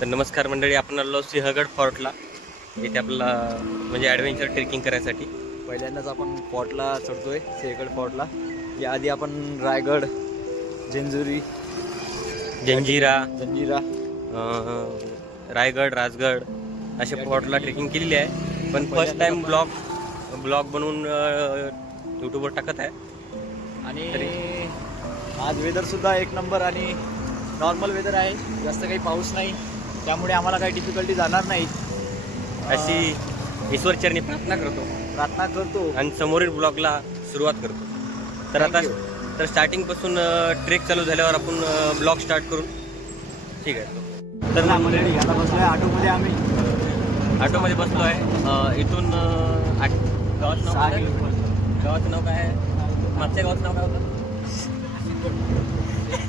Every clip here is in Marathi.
तर नमस्कार मंडळी, आपण आलो सिंहगड फोर्टला. इथे आपल्याला म्हणजे ॲडव्हेंचर ट्रेकिंग करायसाठी पहिल्यांदाच आपण फोर्टला चढतोय, सिंहगड फोर्टला. याआधी आपण रायगड, जंजिरा, जंजिरा, रायगड, राजगड अशा फोर्टला ट्रेकिंग केलेली आहे. पण फर्स्ट टाइम ब्लॉग बनवून यूट्यूबवर टाकत आहे. आणि आज वेदर सुद्धा एक नंबर आणि नॉर्मल वेदर आहे, जास्त काही पाऊस नाही, त्यामुळे आम्हाला काही डिफिकल्टी जाणार नाही अशी ईश्वरचरणी प्रार्थना करतो आणि समोरील ब्लॉगला सुरुवात करतो. तर आता स्टार्टिंगपासून ट्रेक चालू झाल्यावर आपण ब्लॉग स्टार्ट करू. ठीक आहे. तर मंडळी आता बसलोय ऑटोमध्ये. आम्ही ऑटोमध्ये बसलो आहे. इथून गावाचं नाव काय आहे? मागच्या गावाचं नाव काय होतं?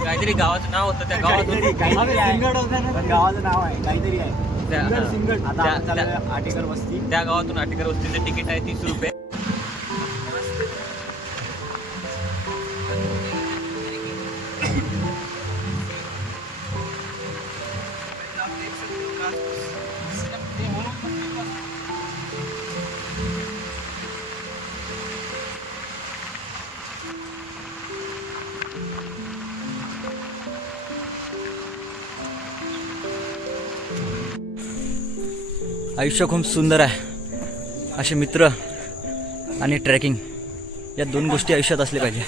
काहीतरी गावाचं नाव होतं. त्या गावातून गावाचं नाव आहे काहीतरी आहे. आटेकर वस्ती. त्या गावातून आटेकर वस्तीचं तिकीट आहे 30 रुपये. आयुष्य खूप सुंदर आहे. असे मित्र आणि ट्रेकिंग या दोन गोष्टी आयुष्यात असल्या पाहिजे.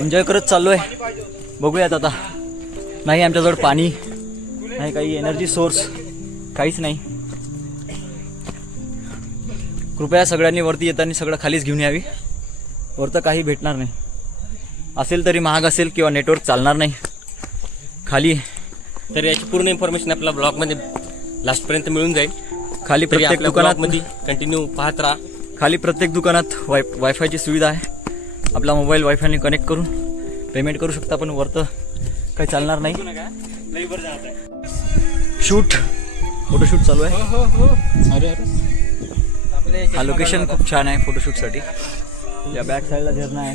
एन्जॉय करत चाललो आहे. बघूयात आता. नाही आमच्याजवळ पाणी नाही, काही एनर्जी सोर्स काहीच नाही. कृपया सगळ्यांनी वरती येताना सगळं खालीच घेऊन यावी. वरतं काही भेटणार नाही. असेल तरी महाग असेल किंवा नेटवर्क चालणार नाही खाली. तर याची पूर्ण इन्फॉर्मेशन आपल्या ब्लॉगमध्ये लास्टपर्यंत मिळून जाईल. खाली प्रत्येक दुकानामध्ये कंटिन्यू पाहत राहा. खाली प्रत्येक दुकानात वायफायची सुविधा आहे. आपला मोबाईल वायफायने कनेक्ट करून पेमेंट करू शकता. पण वरतं काही चालणार नाही. फोटोशूट चालू आहे. हा लोकेशन खूप छान आहे फोटोशूटसाठी. या बॅक साईडला झरणा आहे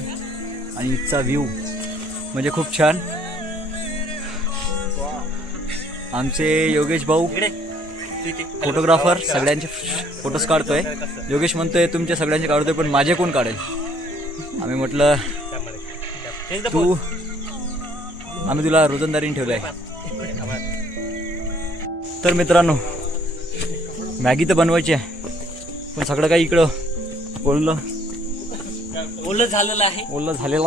आणि इथचा व्ह्यू म्हणजे खूप छान. आमचे योगेश भाऊ फोटोग्राफर सगळ्यांचे फोटोज काढतोय. योगेश म्हणतोय तुमचे सगळ्यांचे काढतोय पण माझे कोण काढेल. आम्ही म्हटलं आम्ही तुला रोजंदारीने ठेवलं आहे. तर मित्रांनो, मॅगी तर बनवायची आहे पण सगळं काही इकडं ओलं झालेलं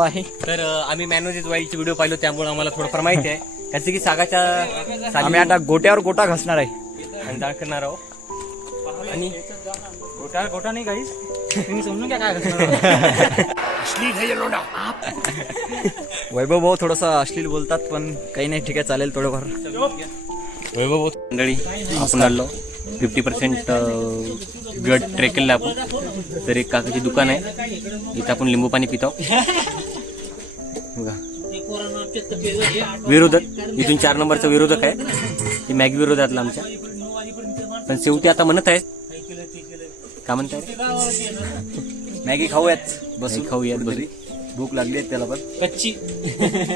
आहे. तर आम्ही मॅन व्हर्सेस वाईल्डचे व्हिडिओ पाहिलो, त्यामुळे आम्हाला थोडंफार माहिती आहे. त्याचं की सागाच्या आम्ही आता गोट्यावर गोटा घासणार आहे आणि जाळ करणार आहोत. आणि गोटा नाही काहीच तुम्ही समजून घ्या काय वैभव भाऊ थोडंसं अश्लील बोलतात पण काही नाही, ठीक आहे, चालेल थोडंफार. वैभव मंडळी, आपण आलो 50% गड ट्रेक केला आपण. तर एक काकाची दुकान आहे, इथं आपण लिंबू पाणी पितो. बघा, विरोधक इथून 4 नंबरचा विरोधक आहे. ते मॅगी विरोधातला आमच्या. पण शेवटी आता म्हणत आहेत का म्हणताय, मॅगी खाऊयात, बसून खाऊयात बरी. भूक लागली आहे त्याला, पण कच्ची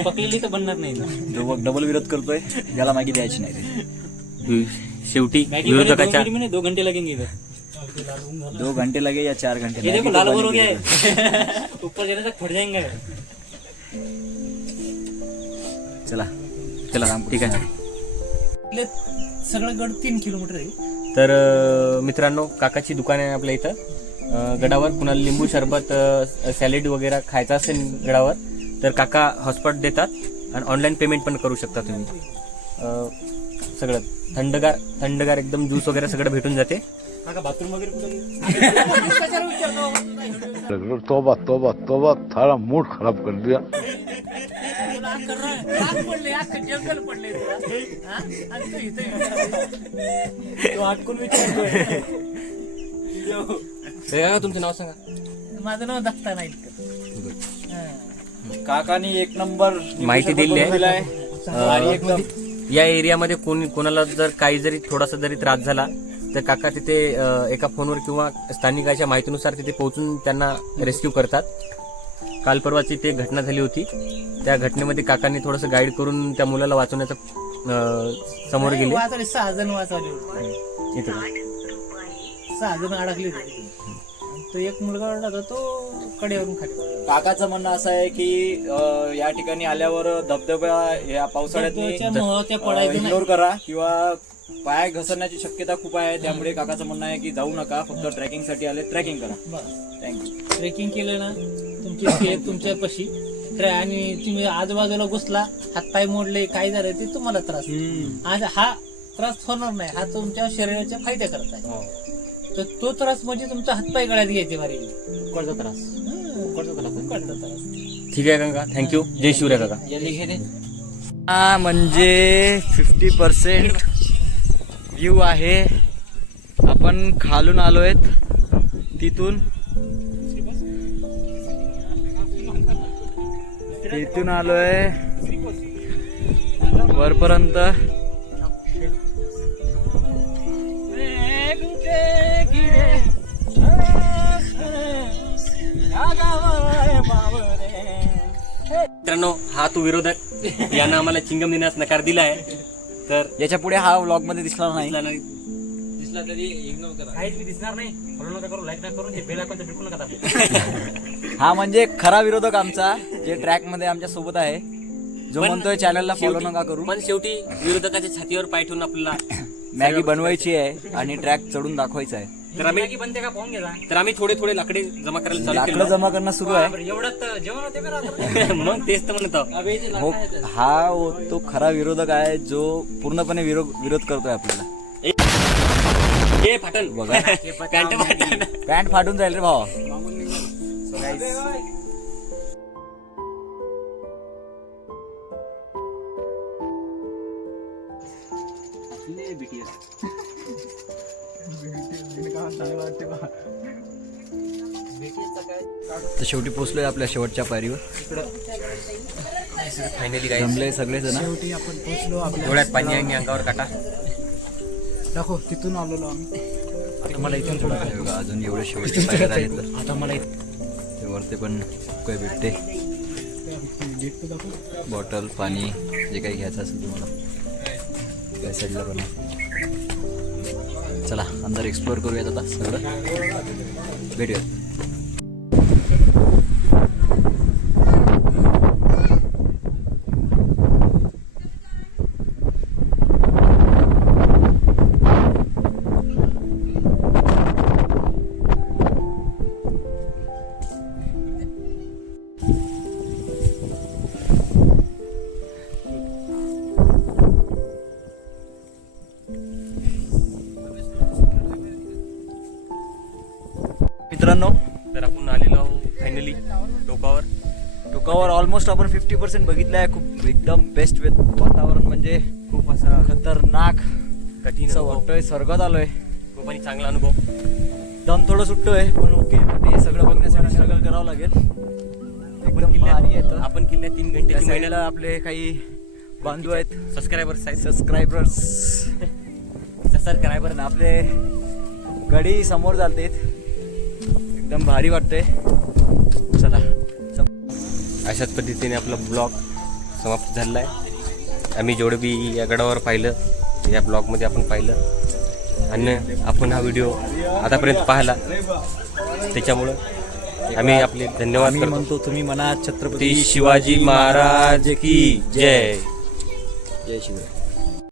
पकलेली तर बनणार नाही. डबल विरोध करतोय, याला मॅगी द्यायची नाही. शेवटी विरोधकाच्या 2 घंटे लगेंगे. 2 घंटे लगे या 4 घंटे. ये देखो लाल हो गया है. ऊपर जाने तक फट जाएंगे. चला ठीक आहे. सगळं गड 3 किलोमीटर आहे. तर मित्रांनो, काकाची दुकान आहे आपल्या इथं गडावर. कुणाला लिंबू सरबत, सॅलेड वगैरे खायचं असेल गडावर तर काका हॉटस्पॉट देतात आणि ऑनलाईन पेमेंट पण करू शकता तुम्ही. सगळं थंडगार एकदम ज्यूस वगैरे सगळं भेटून जाते. बाथरूम वगैरे तोबा तोबा तोबा, थारा मूड खराब कर दिया. तुमचं नाव सांगा. माझं नाव दत्ता नाईक. काकानी 1 नंबर माहिती दिली आहे. एकदम या एरियामध्ये कोणाला जर काही जरी थोडासा जरी त्रास झाला तर काका तिथे एका फोनवर किंवा स्थानिकाच्या माहितीनुसार तिथे पोहोचून त्यांना रेस्क्यू करतात. काल परवाची ते घटना झाली होती. त्या घटनेमध्ये काकांनी थोडंसं गाईड करून त्या मुलाला वाचवण्याचा समोर गेले वाचले 6 जण वाचवले होते. येते का? 6 जण अडकले होते तिथे. आणि तो एक मुलगा अडकला होता, तो कडेवरून खाली पडला. काकाचं म्हणणं असं आहे की या ठिकाणी आल्यावर धबधबा या धबधब्याच्या मोहाच्या पडायचं नाही. इग्नोर करा किंवा पाय घसरण्याची शक्यता खूप आहे. त्यामुळे काकाचं म्हणणं आहे की जाऊ नका, फक्त ट्रेकिंग साठी आले ट्रेकिंग करा. बस थँक्यू. ट्रेकिंग केलं ना तुमची सेफ तुमच्या पशी आणि तुम्ही आजूबाजूला घुसला, हातपाय मोडले, काय झालं ते तुम्हाला त्रास. आज हा त्रास होणार नाही, हा तुमच्या शरीराच्या फायदा करत आहे. तर तो त्रास म्हणजे तुमचा हातपाय गळ्यात घ्यायचे बारी कोणता त्रास? कळता त्रास. ठीक आहे काका, थँक्यू. जय शिवराय काका. हा म्हणजे 50% व्ह्यू आहे. आपण खालून आलोय, तिथून आलोय वरपर्यंत. मित्रांनो, हा तो विरोधक यानं आम्हाला चिंगम देण्यास नकार दिला आहे. तर याच्या पुढे हा व्लॉग मध्ये दिसला नाही. दिसला तरी इग्नोर करा. काहीच मी दिसणार नाही. फॉलो नका करू, लाईक नका करू, हे बेल आयकॉन तर बिलकुल नका दाबू. हा म्हणजे खरा विरोधक आमचा, जे ट्रॅक मध्ये आमच्या सोबत आहे, जो पण म्हणतोय चॅनलला फॉलो शेवटी- नका करू. पण शेवटी विरोधकाच्या छातीवर पाय ठेवून आपल्याला मॅगी बनवायची आहे आणि ट्रॅक चढून दाखवायचा आहे. तर आम्ही बनते का पाहून घ्या. तर आम्ही थोडे थोडे लाकडे जमा करायला चालू लाकडं केलं. जमा करणं सुरू आहे. एवढ्यात जेवण होते का रात्री? मग तेच तर म्हणत आहोत. हो, हा तो खरा विरोधक आहे, जो पूर्णपणे विरोध करतोय आपल्याला. हे फाटन बघा. पॅन्ट फाटन. पॅन्ट फाटून जाईल रे भावा. तर शेवटी पोहोचलोय आपल्या शेवटच्या पायरीवर. फायनली जमले सगळे जण. शेवटी आपण पोहोचलो. आपल्या डोळ्यात पाणी आणि अंगावर काटा. दाखव, तिथून आलेलो आम्ही. आता मला इथून थोडं हे बघा, अजून एवढे शेवटचे पायऱ्या राहिलेत. आता मला ते वरती पण काय भेटते, बॉटल, पाणी, जे काही घ्यायचं असेल तुम्हाला त्या साईडला पण आहे. चला अंदर एक्सप्लोअर करूयात आता सगळं. भेटूयात. मित्रांनो, तर आपण आलेलो आहोत फायनली टोकावर. ऑलमोस्ट आपण 50% बघितलं आहे. खूप एकदम बेस्ट वातावरण, म्हणजे खूप असा खतरनाक कठीण असं अनुभव, वाटतोय. स्वर्गात आलोय. खूप आणि चांगला अनुभव. दम थोडं सुटतोय, पण ओके. हे सगळं बघण्यासाठी स्ट्रगल करावं लागेल. एकदम भारी आहे. आपण किल्ल्यात 3 त्या घंट्याची साईडला महिन्याला आपले काही बांधव आहेत, सबस्क्रायबर्स आहेत. सबस्क्रायबर्स. सबस्क्रायबर आपले गडी समोर चालते, एकदम भारी वाटतंय. चला, अशाच पद्धतीने आपला ब्लॉग समाप्त झालेला आहे. आम्ही जेवढं बी या गडावर पाहिलं, या ब्लॉगमध्ये आपण पाहिलं, आणि आपण हा व्हिडिओ आतापर्यंत पाहिला, त्याच्यामुळं आम्ही आपले धन्यवाद आम्ही करतो. म्हणतो, तुम्ही म्हणा छत्रपती शिवाजी महाराज की जय. जय शिवराय.